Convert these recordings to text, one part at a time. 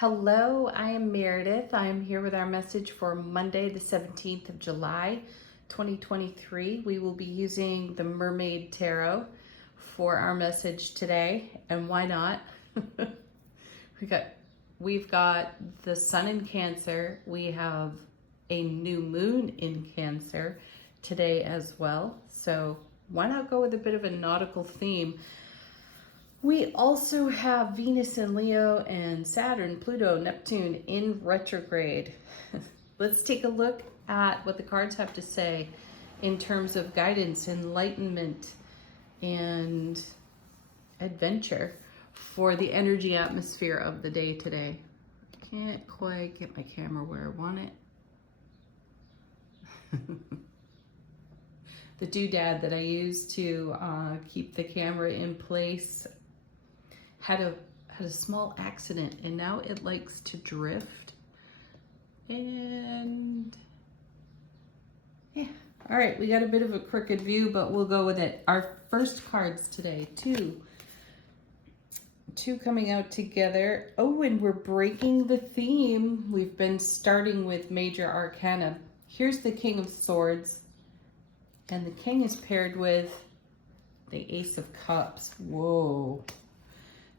Hello, I am Meredith. I am here with our message for Monday, the 17th of July, 2023. We will be using the Mermaid Tarot for our message today. And why not? We've got the sun in Cancer. We have a new moon in Cancer today as well. So why not go with a bit of a nautical theme? We also have Venus in Leo and Saturn, Pluto, Neptune in retrograde. Let's take a look at what the cards have to say in terms of guidance, enlightenment, and adventure for the energy atmosphere of the day today. Can't quite get my camera where I want it. The doodad that I use to keep the camera in place had a small accident, and now it likes to drift. And yeah, all right, we got a bit of a crooked view, but we'll go with it. Our first cards today, two coming out together. Oh, and we're breaking the theme. We've been starting with major arcana. Here's the King of Swords, and the King is paired with the Ace of Cups. Whoa.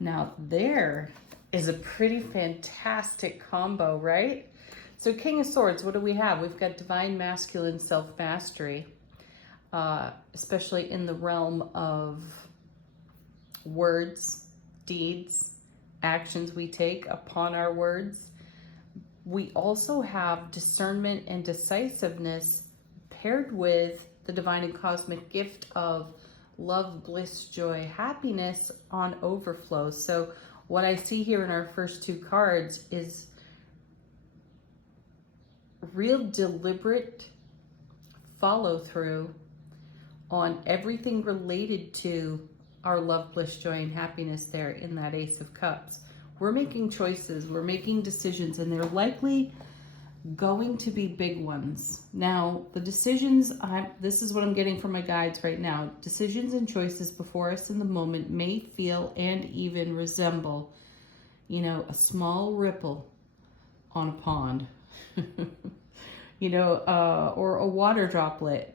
Now there is a pretty fantastic combo, right? So King of Swords, what do we have? We've got divine masculine self-mastery, especially in the realm of words, deeds, actions we take upon our words. We also have discernment and decisiveness paired with the divine and cosmic gift of love, bliss, joy, happiness on overflow. So what I see here in our first two cards is real deliberate follow through on everything related to our love, bliss, joy, and happiness there in that Ace of Cups. We're making choices, we're making decisions, and they're likely going to be big ones. Now, the decisions, this is what I'm getting from my guides right now. Decisions and choices before us in the moment may feel and even resemble, a small ripple on a pond, or a water droplet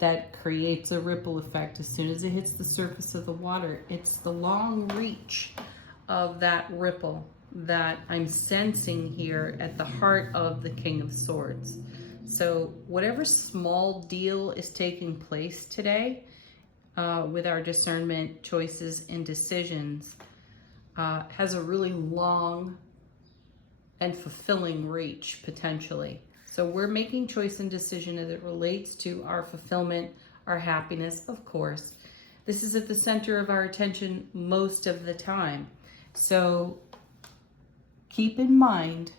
that creates a ripple effect as soon as it hits the surface of the water. It's the long reach of that ripple that I'm sensing here at the heart of the King of Swords. So whatever small deal is taking place today with our discernment, choices, and decisions has a really long and fulfilling reach potentially. So we're making choice and decision as it relates to our fulfillment, our happiness, of course. This is at the center of our attention most of the time. So keep in mind,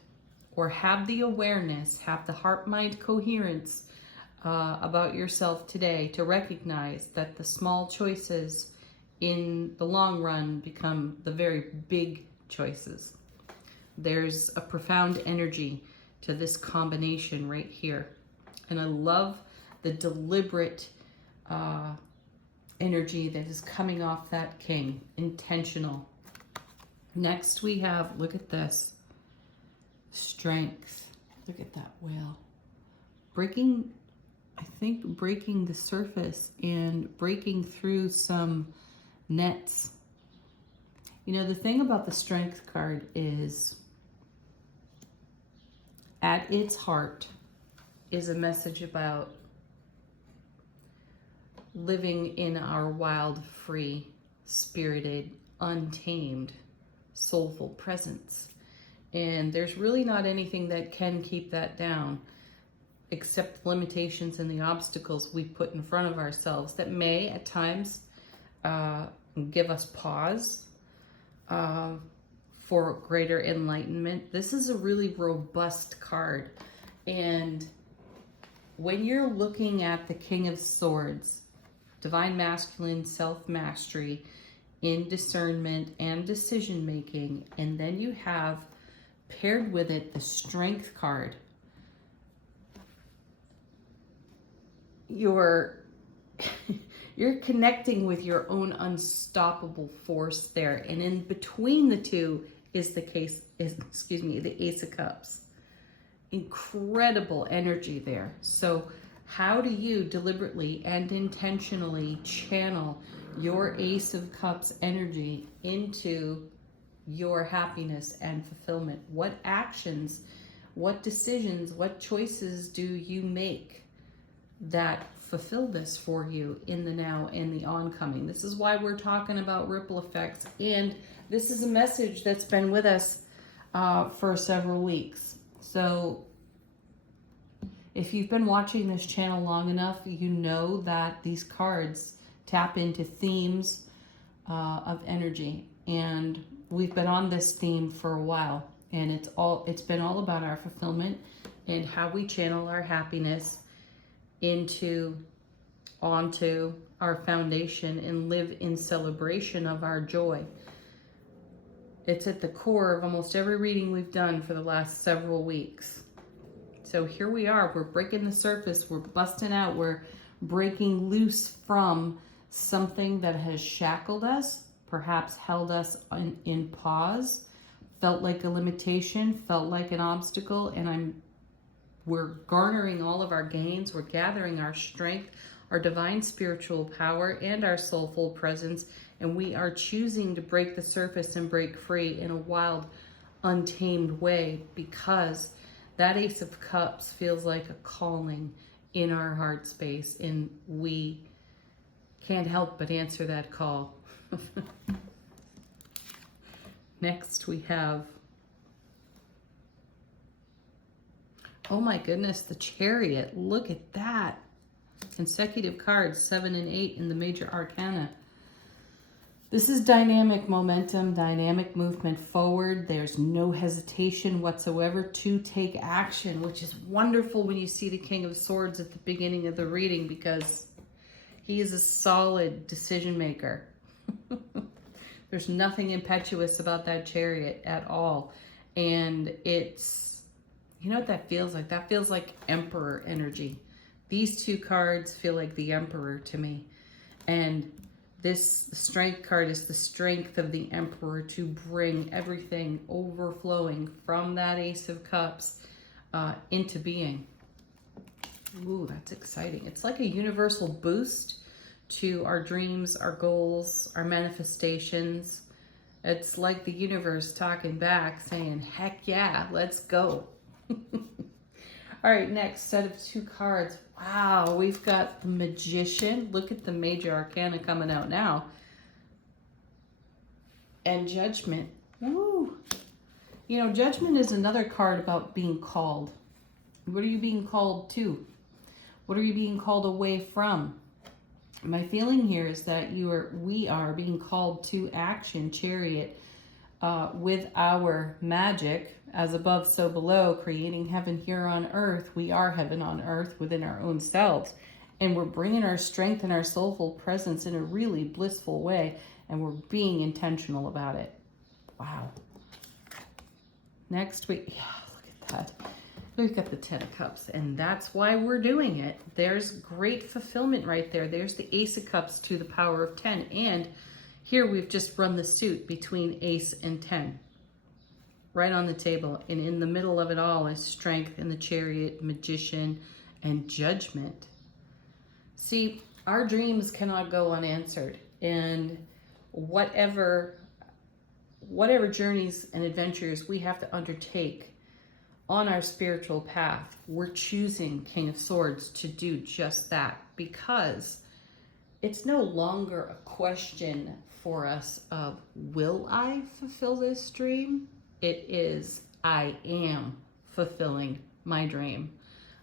or have the awareness, have the heart-mind coherence about yourself today to recognize that the small choices in the long run become the very big choices. There's a profound energy to this combination right here. And I love the deliberate energy that is coming off that King, intentional. Next we have, look at this, strength. Look at that whale. Breaking the surface and breaking through some nets. The thing about the strength card is at its heart is a message about living in our wild, free, spirited, untamed, soulful presence. And there's really not anything that can keep that down except limitations and the obstacles we put in front of ourselves that may at times give us pause for greater enlightenment. This is a really robust card. And when you're looking at the King of Swords, divine masculine self-mastery in discernment and decision making, and then you have paired with it the strength card, you're connecting with your own unstoppable force there. And in between the two is the Ace of Cups. Incredible energy there. So how do you deliberately and intentionally channel your Ace of Cups energy into your happiness and fulfillment? What actions, what decisions, what choices do you make that fulfill this for you in the now and the oncoming? This is why we're talking about ripple effects, and this is a message that's been with us for several weeks. So if you've been watching this channel long enough, you know that these cards tap into themes of energy, and we've been on this theme for a while, and it's been all about our fulfillment and how we channel our happiness onto our foundation and live in celebration of our joy. It's at the core of almost every reading we've done for the last several weeks. So here we are, we're breaking the surface, we're busting out, we're breaking loose from something that has shackled us, perhaps held us in pause, felt like a limitation, felt like an obstacle, and we're garnering all of our gains, we're gathering our strength, our divine spiritual power, and our soulful presence, and we are choosing to break the surface and break free in a wild, untamed way, because that Ace of Cups feels like a calling in our heart space, and we can't help but answer that call. Next we have, oh my goodness, the Chariot. Look at that. Consecutive cards, 7 and 8 in the major arcana. This is dynamic momentum, dynamic movement forward. There's no hesitation whatsoever to take action, which is wonderful when you see the King of Swords at the beginning of the reading, because he is a solid decision maker. There's nothing impetuous about that Chariot at all. And it's, you know what that feels like? That feels like Emperor energy. These two cards feel like the Emperor to me. And this Strength card is the strength of the Emperor to bring everything overflowing from that Ace of Cups into being. Ooh, that's exciting. It's like a universal boost to our dreams, our goals, our manifestations. It's like the universe talking back saying, heck yeah, let's go. All right, next set of two cards. Wow, we've got the Magician. Look at the major arcana coming out now. And Judgment. Woo. You know, Judgment is another card about being called. What are you being called to? What are you being called away from? My feeling here is that we are being called to action, Chariot, with our magic, as above, so below, creating heaven here on earth. We are heaven on earth within our own selves. And we're bringing our strength and our soulful presence in a really blissful way. And we're being intentional about it. Wow. Next week, yeah, look at that. We've got the 10 of Cups, and that's why we're doing it. There's great fulfillment right there. There's the Ace of Cups to the power of 10. And here we've just run the suit between Ace and 10. Right on the table. And in the middle of it all is Strength and the Chariot, Magician, and Judgment. See, our dreams cannot go unanswered. And whatever journeys and adventures we have to undertake on our spiritual path, we're choosing King of Swords to do just that, because it's no longer a question for us of, will I fulfill this dream? It is, I am fulfilling my dream.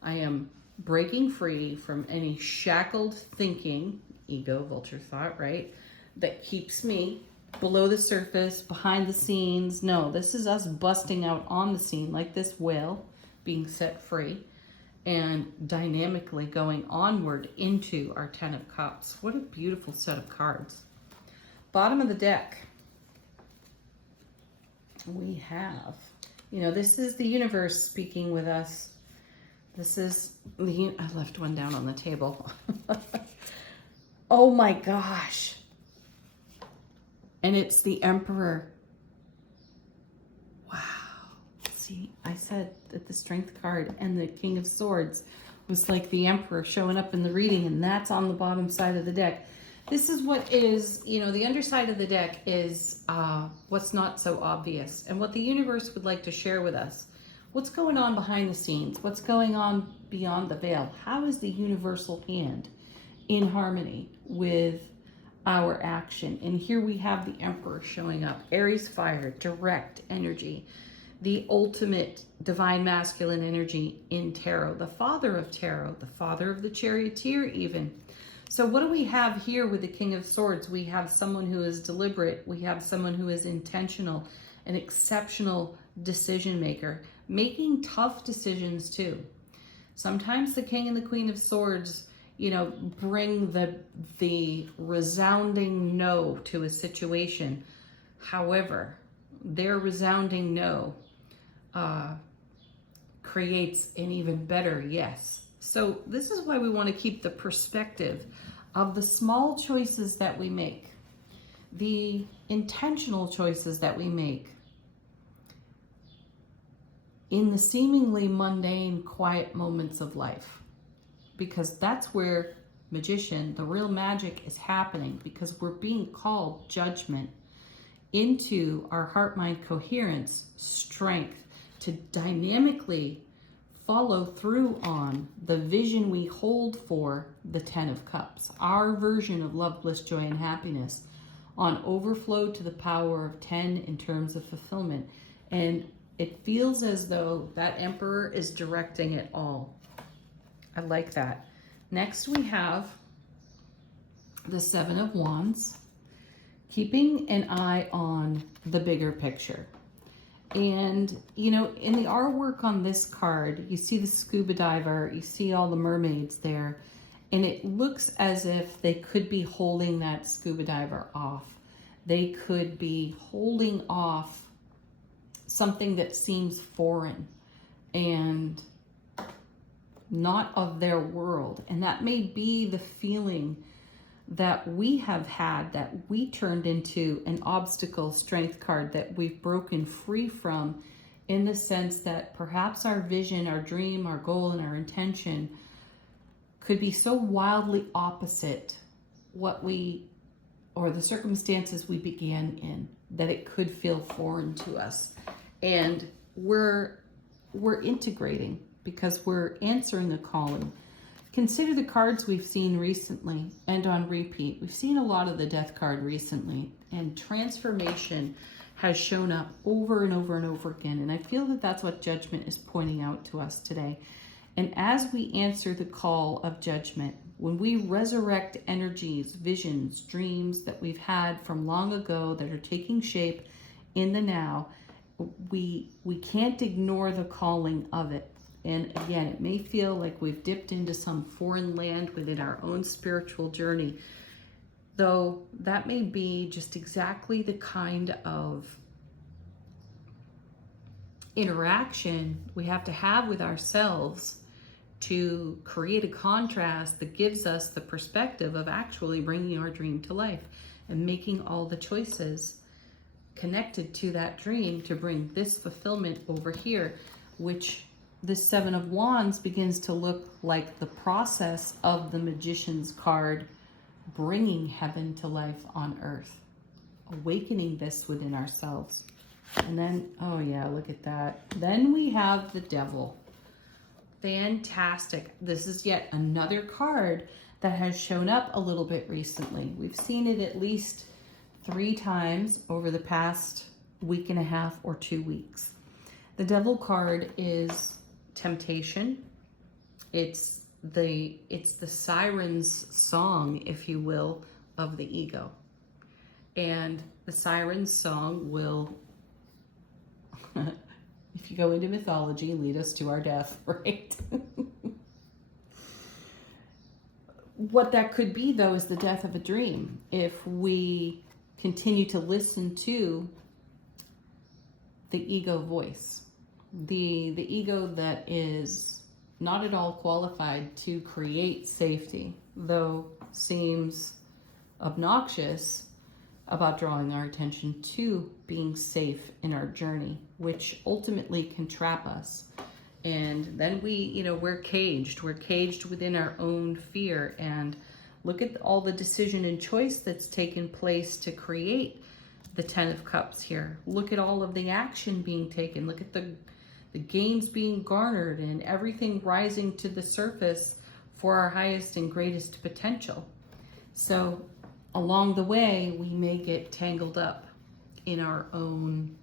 I am breaking free from any shackled thinking, ego, vulture thought, right? That keeps me below the surface, behind the scenes. No, this is us busting out on the scene like this whale being set free and dynamically going onward into our 10 of Cups. What a beautiful set of cards. Bottom of the deck, we have, you know, this is the universe speaking with us. This is the, I left one down on the table. Oh my gosh. And it's the Emperor. See, I said that the Strength card and the King of Swords was like the Emperor showing up in the reading, and that's on the bottom side of the deck. This is what is, the underside of the deck is what's not so obvious and what the universe would like to share with us. What's going on behind the scenes? What's going on beyond the veil? How is the universal hand in harmony with our action? And here we have the Emperor showing up. Aries fire, direct energy, the ultimate divine masculine energy in tarot, the father of tarot, the father of the charioteer even. So what do we have here with the King of Swords? We have someone who is deliberate. We have someone who is intentional, an exceptional decision maker, making tough decisions too. Sometimes the King and the Queen of Swords, bring the resounding no to a situation. However, their resounding no creates an even better yes. So this is why we want to keep the perspective of the small choices that we make, the intentional choices that we make in the seemingly mundane, quiet moments of life. Because that's where magician, the real magic is happening, because we're being called judgment into our heart-mind coherence, strength to dynamically follow through on the vision we hold for the 10 of Cups, our version of love, bliss, joy, and happiness, on overflow to the power of 10 in terms of fulfillment. And it feels as though that Emperor is directing it all. I like that. Next we have the 7 of Wands, keeping an eye on the bigger picture. And, in the artwork on this card, you see the scuba diver, you see all the mermaids there, and it looks as if they could be holding that scuba diver off. They could be holding off something that seems foreign and not of their world. And that may be the feeling that we have had, that we turned into an obstacle strength card that we've broken free from, in the sense that perhaps our vision, our dream, our goal, and our intention could be so wildly opposite the circumstances we began in, that it could feel foreign to us. And we're integrating because we're answering the calling. Consider the cards we've seen recently and on repeat. We've seen a lot of the Death card recently, and transformation has shown up over and over and over again. And I feel that that's what Judgment is pointing out to us today. And as we answer the call of Judgment, when we resurrect energies, visions, dreams that we've had from long ago that are taking shape in the now, we can't ignore the calling of it. And again, it may feel like we've dipped into some foreign land within our own spiritual journey, though that may be just exactly the kind of interaction we have to have with ourselves to create a contrast that gives us the perspective of actually bringing our dream to life and making all the choices connected to that dream to bring this fulfillment over here, which the 7 of Wands begins to look like the process of the Magician's card, bringing heaven to life on earth, awakening this within ourselves. And then, oh yeah, look at that. Then we have the Devil. Fantastic. This is yet another card that has shown up a little bit recently. We've seen it at least 3 times over the past week and a half or 2 weeks. The Devil card is temptation. It's the siren's song, if you will, of the ego. And the siren's song will, if you go into mythology, lead us to our death, right? What that could be, though, is the death of a dream. If we continue to listen to the ego voice, the ego that is not at all qualified to create safety, though seems obnoxious, about drawing our attention to being safe in our journey, which ultimately can trap us. And then we're caged. We're caged within our own fear. And look at all the decision and choice that's taken place to create the Ten of Cups here. Look at all of the action being taken. Look at the gains being garnered and everything rising to the surface for our highest and greatest potential. So along the way, we may get tangled up in our own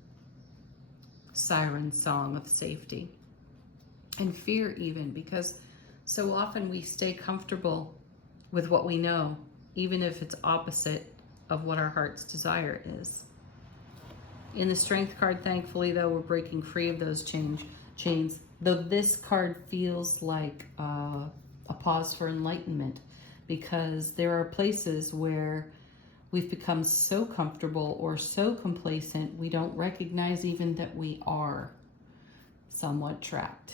siren song of safety and fear even, because so often we stay comfortable with what we know, even if it's opposite of what our heart's desire is. In the Strength card, thankfully, though, we're breaking free of those chains, though this card feels like a pause for enlightenment, because there are places where we've become so comfortable or so complacent, we don't recognize even that we are somewhat trapped.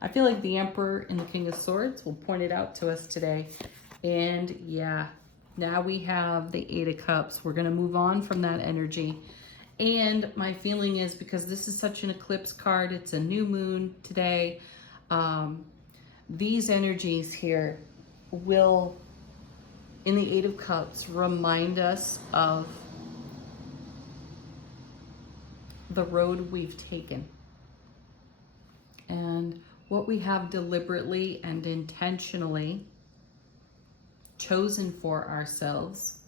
I feel like the Emperor and the King of Swords will point it out to us today. And yeah, now we have the Eight of Cups. We're going to move on from that energy. And my feeling is, because this is such an eclipse card, it's a new moon today, these energies here will, in the Eight of Cups, remind us of the road we've taken and what we have deliberately and intentionally chosen for ourselves.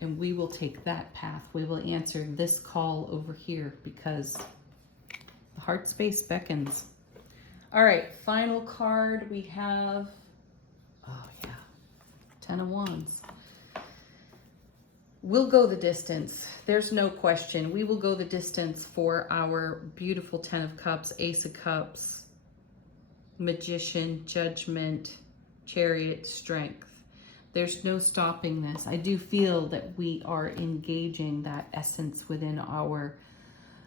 And we will take that path. We will answer this call over here, because the heart space beckons. All right, final card we have, oh yeah, Ten of Wands. We'll go the distance. There's no question. We will go the distance for our beautiful Ten of Cups, Ace of Cups, Magician, Judgment, Chariot, Strength. There's no stopping this. I do feel that we are engaging that essence within our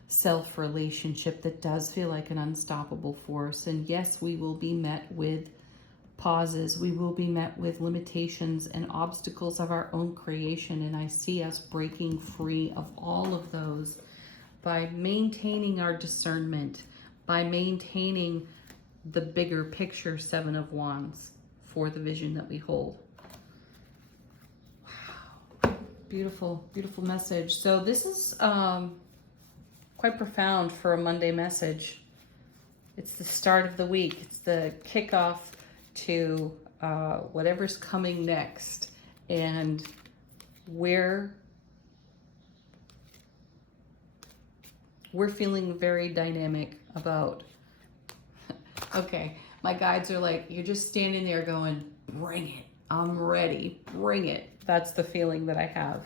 self-relationship that does feel like an unstoppable force. And yes, we will be met with pauses. We will be met with limitations and obstacles of our own creation. And I see us breaking free of all of those by maintaining our discernment, by maintaining the bigger picture Seven of Wands for the vision that we hold. Wow. Beautiful, beautiful message. So this is quite profound for a Monday message. It's the start of the week. It's the kickoff to whatever's coming next. And we're feeling very dynamic about, okay, my guides are like, you're just standing there going, bring it. I'm ready. Bring it. That's the feeling that I have.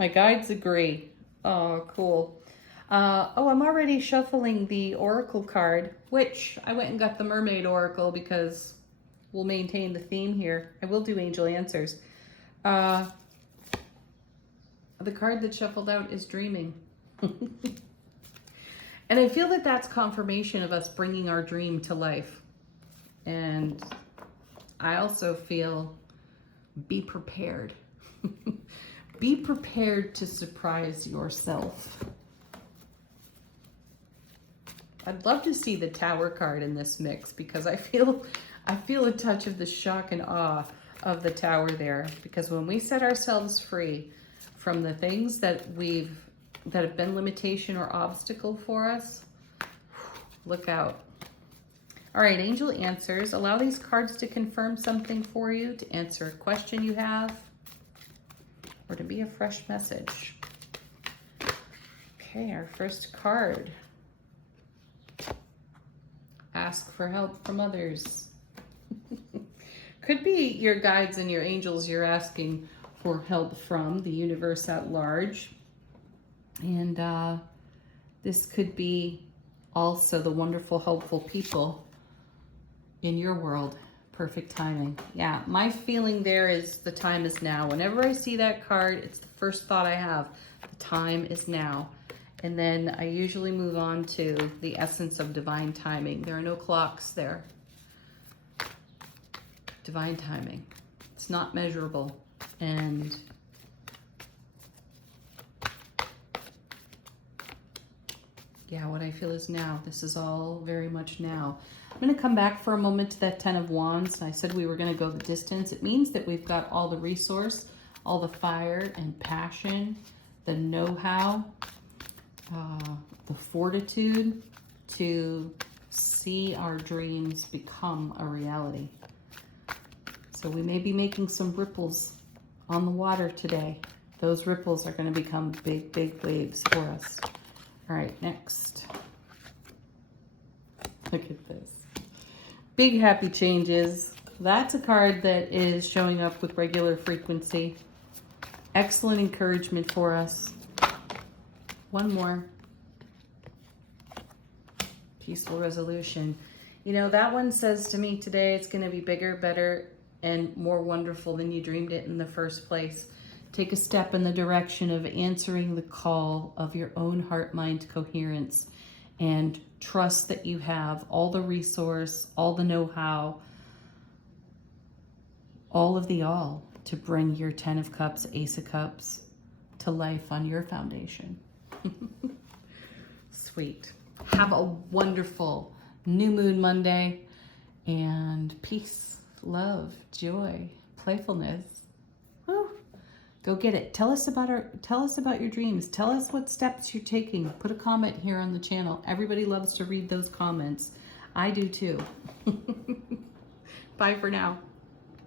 My guides agree. Oh, cool. I'm already shuffling the Oracle card, which I went and got the Mermaid Oracle because we'll maintain the theme here. I will do Angel Answers. The card that shuffled out is Dreaming. And I feel that that's confirmation of us bringing our dream to life. And I also feel be prepared. Be prepared to surprise yourself. I'd love to see the Tower card in this mix, because I feel a touch of the shock and awe of the Tower there. Because when we set ourselves free from the things that have been limitation or obstacle for us, look out. All right, Angel Answers. Allow these cards to confirm something for you, to answer a question you have, or to be a fresh message. Okay, our first card. Ask for help from others. Could be your guides and your angels you're asking for help from, the universe at large. And this could be also the wonderful, helpful people in your world. Perfect timing. Yeah, my feeling there is the time is now. Whenever I see that card, it's the first thought I have. The time is now. And then I usually move on to the essence of divine timing. There are no clocks there. Divine timing. It's not measurable. And yeah, what I feel is now. This is all very much now. I'm going to come back for a moment to that 10 of Wands. I said we were going to go the distance. It means that we've got all the resource, all the fire and passion, the know-how, the fortitude to see our dreams become a reality. So we may be making some ripples on the water today. Those ripples are going to become big, big waves for us. All right, next. Look at this. Big happy changes. That's a card that is showing up with regular frequency. Excellent encouragement for us. One more. Peaceful resolution. You know, that one says to me today, it's going to be bigger, better, and more wonderful than you dreamed it in the first place. Take a step in the direction of answering the call of your own heart-mind coherence, and trust that you have all the resource, all the know-how, all of the all to bring your 10 of Cups, Ace of Cups to life on your foundation. Sweet. Have a wonderful new moon Monday, and peace, love, joy, playfulness. Woo. Go get it. Tell us about your dreams. Tell us what steps you're taking. Put a comment here on the channel. Everybody loves to read those comments. I do too. Bye for now.